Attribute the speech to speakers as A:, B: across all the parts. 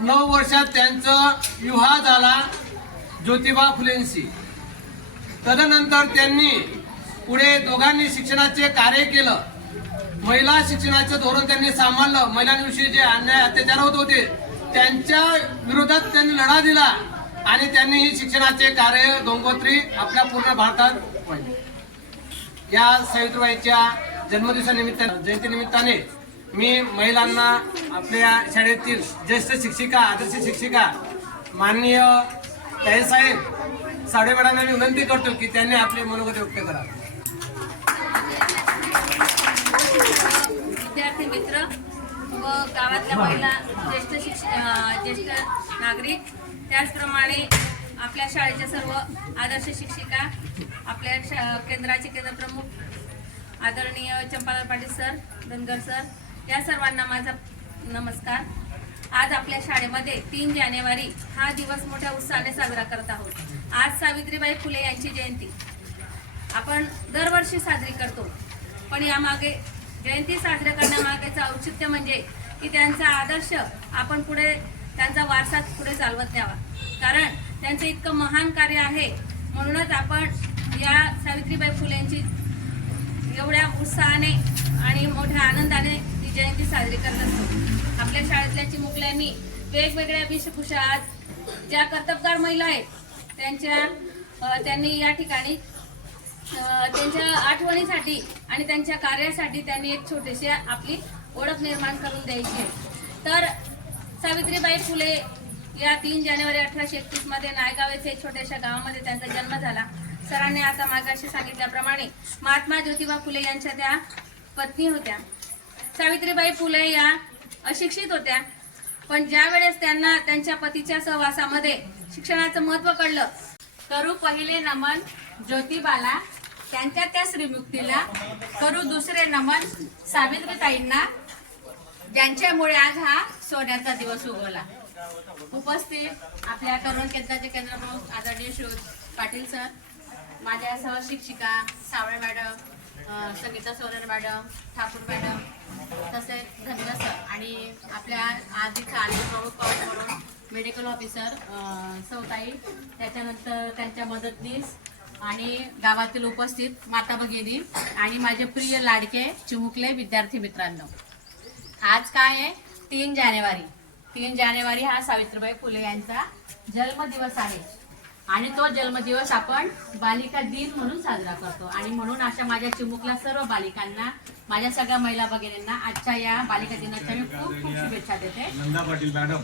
A: नऊ वर्षात त्यांचा विवाह झाला ज्योतिबा फुलेंशी. तदनंतर त्यांनी पुढे दोघांनी शिक्षणाचे कार्य केलं. महिला शिक्षणाचं धोरण त्यांनी सांभाळलं. महिलांविषयी जे अन्याय अत्याचार होत होते त्यांच्या विरोधात त्यांनी लढा दिला आणि त्यांनी ही शिक्षणाचे कार्य गंगोत्री आपल्या पूर्ण भारतात पाहिले. या सावित्रीबाईच्या जन्मदिवसानिमित्ताने जयंतीनिमित्ताने मी महिलांना आपल्या शाळेतील ज्येष्ठ शिक्षिका आदर्श शिक्षिका माननीय साहेब साडे मॅडमना मी विनंती करतो की त्यांनी आपले मनोगत व्यक्त करा.
B: विद्यार्थी मित्र व गावातल्या महिला ज्येष्ठ शिक्ष अं, ज्येष्ठ नागरिक त्याचप्रमाणे आपल्या शाळेच्या सर्व आदर्श शिक्षिका आपल्या शा केंद्राचे केंद्रप्रमुख आदरणीय चंपालाल पाटील सर धनगर सर या सर्वांना माझा नमस्कार. आज आपल्या शाळेमध्ये तीन जानेवारी हा दिवस मोठ्या उत्साहाने साजरा करत आहोत. आज सावित्रीबाई फुले यांची जयंती. आपण दरवर्षी साजरी करतो. पण यामागे जयंती साजऱ्या करण्यामागेचं औचित्य म्हणजे की त्यांचा आदर्श आपण पुढे त्यांचा वारसा पुढे चालवत न्यावा. कारण त्यांचं इतकं महान कार्य आहे. म्हणूनच आपण या सावित्रीबाई फुलेंची एवढ्या उत्साहाने आणि मोठ्या आनंदाने जयंती साजरी करत असतो आपल्या शाळेतल्या चिमुकल्यांनी वेगवेगळ्या वेशभूषा आज ज्या कर्तबगार महिला आहेत त्यांच्या त्यांनी या ठिकाणी त्यांच्या आठवणीसाठी आणि त्यांच्या कार्यासाठी त्यांनी एक छोटीशी आपली ओळख निर्माण करून द्यायची आहे. तर सावित्रीबाई फुले या तीन जानेवारी अठराशे एकतीसमध्ये नायगाव येथे एक छोट्याशा गावामध्ये त्यांचा जन्म झाला. सरांनी आता मागाशी सांगितल्याप्रमाणे महात्मा ज्योतिबा फुले यांच्या त्या पत्नी होत्या. सावित्रीबाई फुले या अशिक्षित होत्या. पण ज्या वेळेस त्यांना त्यांच्या पतीच्या सहवासामध्ये शिक्षणाचं महत्त्व कळलं करू पहिले नमन ज्योतिबाला त्यांच्या त्या श्रीमुक्तीला करू दुसरे नमन सावित्रीताईंना ज्यांच्यामुळे आज हा सोन्याचा दिवस उगवला. उपस्थित आपल्या करुण केंद्राचे केंद्रप्रमुख आदरणीय शोध पाटील सर माझ्या सहशिक्षिका Sawale madam Sangeeta Sonar madam Thakur madam तसेच धनगर सर आणि आपल्या आधी आले प्रमुख म्हणून मेडिकल ऑफिसर अ, सौताई त्याच्यानंतर त्यांच्या मदतनीस आणि गावातील उपस्थित माता भगिनी आणि माझे प्रिय लाडके चिमुकले विद्यार्थी मित्रांनो. आज काय आहे? तीन जानेवारी. तीन जानेवारी हा सावित्रीबाई फुले यांचा जन्मदिवस आहे. आणि तो जन्मदिवस आपण बालिका दिन म्हणून साजरा करतो. आणि म्हणून अशा माझ्या चिमुकला सर्व बालिकांना माझ्या सगळ्या महिला भगिनींना आजच्या या बालिका दिनाच्या मी खूप खूप शुभेच्छा देते.
C: नंदा पाटील मॅडम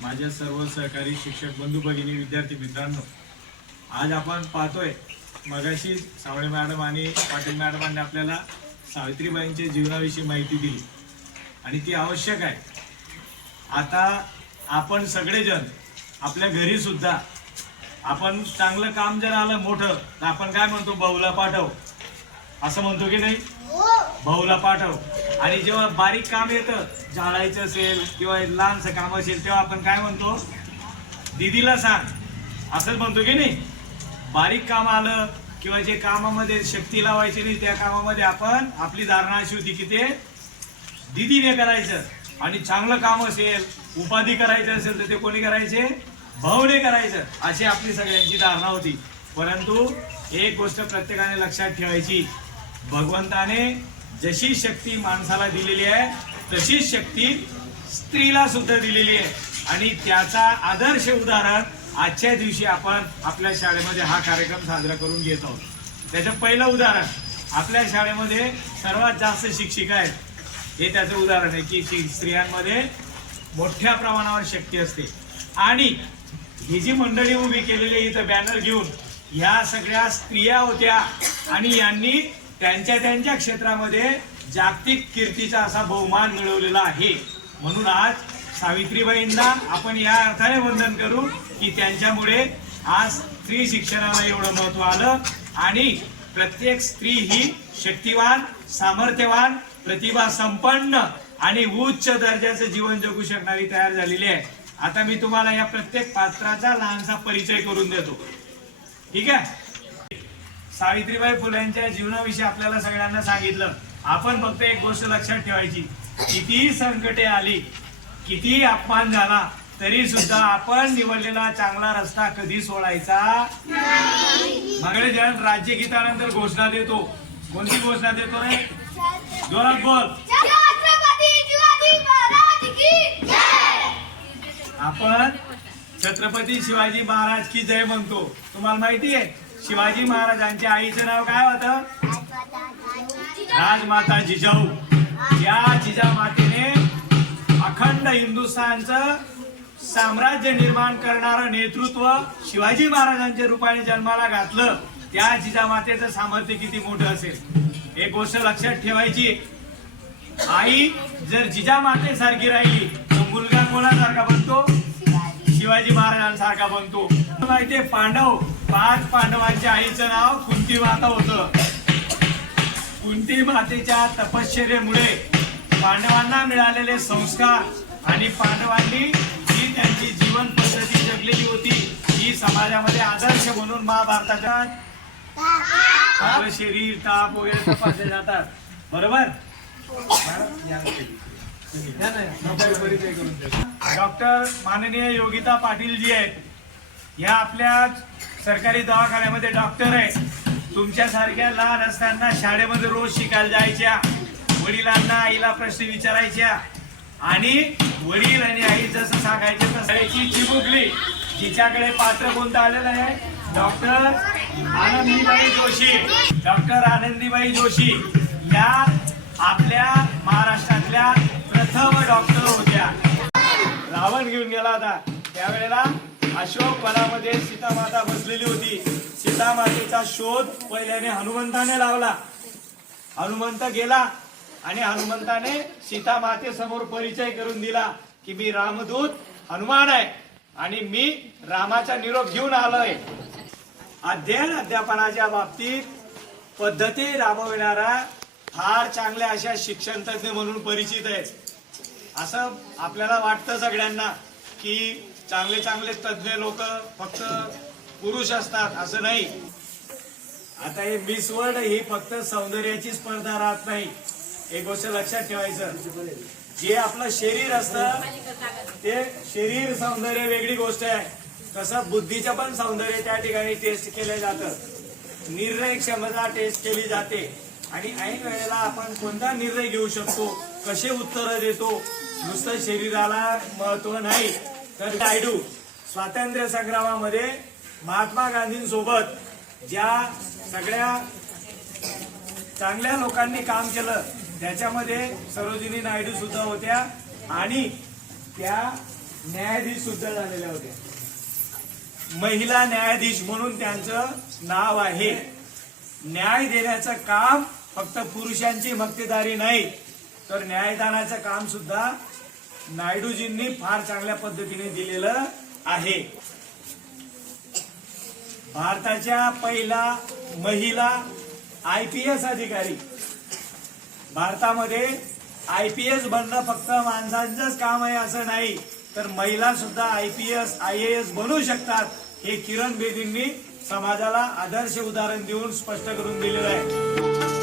C: माझ्या सर्व सहकारी शिक्षक बंधू भगिनी विद्यार्थी मित्रांनो आज आपण पाहतोय मगाशी सावळे मॅडम आणि पाटील मॅडमांनी आपल्याला सावित्रीबाईंच्या जीवनाविषयी माहिती दिली. आणि ती आवश्यक आहे. आता आपण सगळेजण आपल्या घरी सुद्धा आपण चांगलं काम जर आलं मोठं तर आपण काय म्हणतो? भाऊला पाठव. असं म्हणतो की नाही? भाऊला पाठव. आणि जेव्हा बारीक काम येतं झाडायचं असेल किंवा लहानसं काम असेल तेव्हा आपण काय म्हणतो? दीदीला सांग. असंच म्हणतो की नाही? बारीक काम आलं किंवा जे कामामध्ये शक्ती लावायची नाही त्या कामामध्ये आपण आपली धारणा अशी होती की ते दिदीने करायचं. आणि चांगलं काम असेल उपाधी करायचं असेल तर ते कोणी करायचे? भावने करायचं अशी आपली सगळ्यांची धारणा होती. परंतु एक गोष्ट प्रत्येकाने लक्षात ठेवायची. भगवंताने जशी शक्ती माणसाला दिलेली आहे तशीच शक्ती स्त्रीला सुद्धा दिलेली आहे. आणि त्याचा आदर्श उदाहरण आजच्या दिवशी आपण आपल्या शाळेमध्ये हा कार्यक्रम साजरा करून घेत आहोत. त्याचं पहिलं उदाहरण आपल्या शाळेमध्ये सर्वात जास्त शिक्षिका आहेत. हे त्याचं उदाहरण आहे की स्त्रियांमध्ये मोठ्या प्रमाणावर शक्ती असते. आणि ही जी मंडळी उभी केलेली इथं बॅनर घेऊन या सगळ्या स्त्रिया होत्या आणि यांनी त्यांच्या त्यांच्या क्षेत्रामध्ये जागतिक कीर्तीचा असा बहुमान मिळवलेला आहे. म्हणून आज सावित्रीबाईंना आपण या अर्थाने वंदन करू की त्यांच्यामुळे आज स्त्री शिक्षणाला एवढं महत्त्व आलं आणि प्रत्येक स्त्री ही शक्तिवान सामर्थ्यवान प्रतिभा संपन्न आणि उच्च दर्जाचं जीवन जगू शकणारी तयार झालेली आहे. आता मी तुम्हाला या प्रत्येक पात्राचा लहानसा परिचय करून देतो. ठीक आहे? सावित्रीबाई फुलेंच्या जीवनाविषयी आपल्याला सगळ्यांना सांगितलं. आपण फक्त एक गोष्ट लक्षात ठेवायची. कितीही संकटे आली कितीही अपमान झाला तरी सुद्धा आपण निवडलेला चांगला रस्ता कधी सोडायचा? मागळे जण राज्यगीतानंतर घोषणा देतो. कोणती घोषणा देतो रे? जोरात बोल. आपण छत्रपती शिवाजी महाराज की जय म्हणतो. तुम्हाला माहिती आहे? शिवाजी महाराजांच्या आईचं नाव काय होतं? राजमाता जिजाऊ. या जिजामातेने अखंड हिंदुस्थानचं साम्राज्य निर्माण करणारं नेतृत्व शिवाजी महाराजांच्या रूपाने जन्माला घातलं. त्या जिजामातेचं सामर्थ्य किती मोठं असेल? एक गोष्ट लक्षात ठेवायची आई जर जिजामातेसारखी राहिली मुलगा कोणासारखा बनतो? शिवाजी महाराजांसारखा बनतो. माहितीये पांडव पाच पांडवांच्या आईचं नाव कुंती माता होतं. कुंती मातेच्या तपश्चर्येमुळे पांडवांना मिळालेले संस्कार आणि पांडवांनी जी त्यांची जीवन पद्धती जगलेली होती ही समाजामध्ये आदर्श म्हणून महाभारताच्या शरीर ताप वगैरे तपासले जातात. बरोबर? डॉक्टर माननीय योगिता पाटील जी आहेत. ह्या आपल्या सरकारी दवाखान्यामध्ये डॉक्टर आहे तुमच्यासारख्या लहान असताना शाळेमध्ये रोज शिकायला जायच्या वडिलांना आईला प्रश्न विचारायच्या आणि वडील आणि आई जसं सांगायचे तसं चिमुकली जिच्याकडे पात्र कोणतं आलेलं आहे? डॉक्टर आनंदीबाई जोशी. डॉक्टर आनंदीबाई जोशी. या आपल्या महाराष्ट्रातल्या प्रथम डॉक्टर होत्या. रावण घेऊन गेला होता. त्यावेळेला अशोक वनामध्ये सीतामाता बसलेली होती. सीतामातेचा शोध पहिल्याने हनुमंताने लावला. हनुमंत गेला आणि हनुमंताने सीतामाते समोर परिचय करून दिला की मी रामदूत हनुमान आहे आणि मी रामाचा निरोप घेऊन आलोय. अध्ययन अध्यापनाच्या बाबतीत पद्धती राबविणारा फार चांगल्या अशा शिक्षण तज्ञ म्हणून परिचित आहेत. असं आपल्याला वाटतं सगळ्यांना की चांगले चांगले तज्ज्ञ लोक फक्त पुरुष असतात असं नाही. आता हे मिस वर्ल्ड ही फक्त सौंदर्याची स्पर्धा राहत नाही. एक गोष्ट लक्षात ठेवायचं. जे आपलं शरीर असतं ते शरीर सौंदर्य वेगळी गोष्ट आहे. तसं बुद्धीचं पण सौंदर्य त्या ठिकाणी टेस्ट केलं जातं. निर्णय क्षमता टेस्ट केली जाते. आणि ऐन वेळेला आपण कोणता निर्णय घेऊ शकतो कसे उत्तरं देतो नुसतं शरीराला महत्त्व नाही. तर नायडू स्वातंत्र्य संग्रामामध्ये महात्मा गांधींसोबत ज्या सगळ्या चांगल्या लोकांनी काम केलं त्याच्यामध्ये सरोजिनी नायडू सुद्धा होत्या आणि त्या न्यायाधीश सुद्धा झालेल्या होत्या. महिला न्यायाधीश म्हणून त्यांचं नाव आहे. न्याय देण्याचं काम फक्त पुरुषांची मक्तेदारी नाही तर न्यायदानाचं काम सुद्धा नायडूजींनी फार चांगल्या पद्धतीने दिलेलं आहे. भारताच्या पहिला महिला आय पी एस अधिकारी. भारतामध्ये आय पी एस बनणं फक्त माणसांचंच काम आहे असं नाही तर महिला सुद्धा I P S I A S बनू शकतात हे किरण बेदींनी समाजाला आदर्श उदाहरण देऊन स्पष्ट करून दिलेलं आहे.